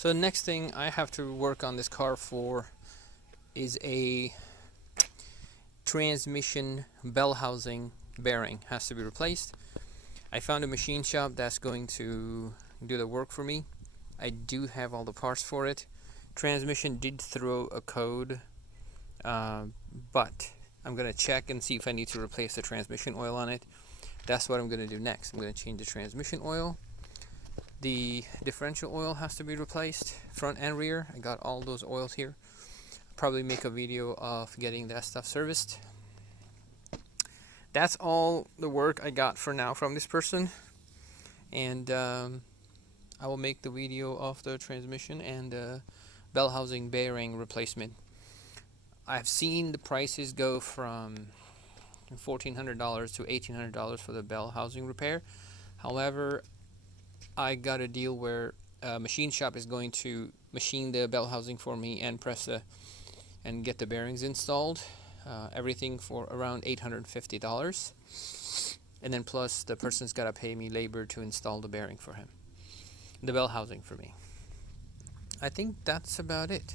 So the next thing I have to work on this car for is a transmission bell housing bearing. Has to be replaced. I found a machine shop that's going to do the work for me. I do have all the parts for it. Transmission did throw a code, but I'm going to check and see if I need to replace the transmission oil on it. That's what I'm going to do next. I'm going to change the transmission oil. The differential oil has to be replaced, front and rear. I got all those oils here. Probably make a video of getting that stuff serviced. That's all the work I got for now from this person, and I will make the video of the transmission and bell housing bearing replacement. I've seen the prices go from $1,400 to $1,800 for the bell housing repair. However, I got a deal where a machine shop is going to machine the bell housing for me and and get the bearings installed. Everything for around $850, and then plus the person's got to pay me labor to install the bearing for him, the bell housing for me. I think that's about it.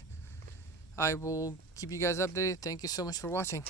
I will keep you guys updated. Thank you so much for watching.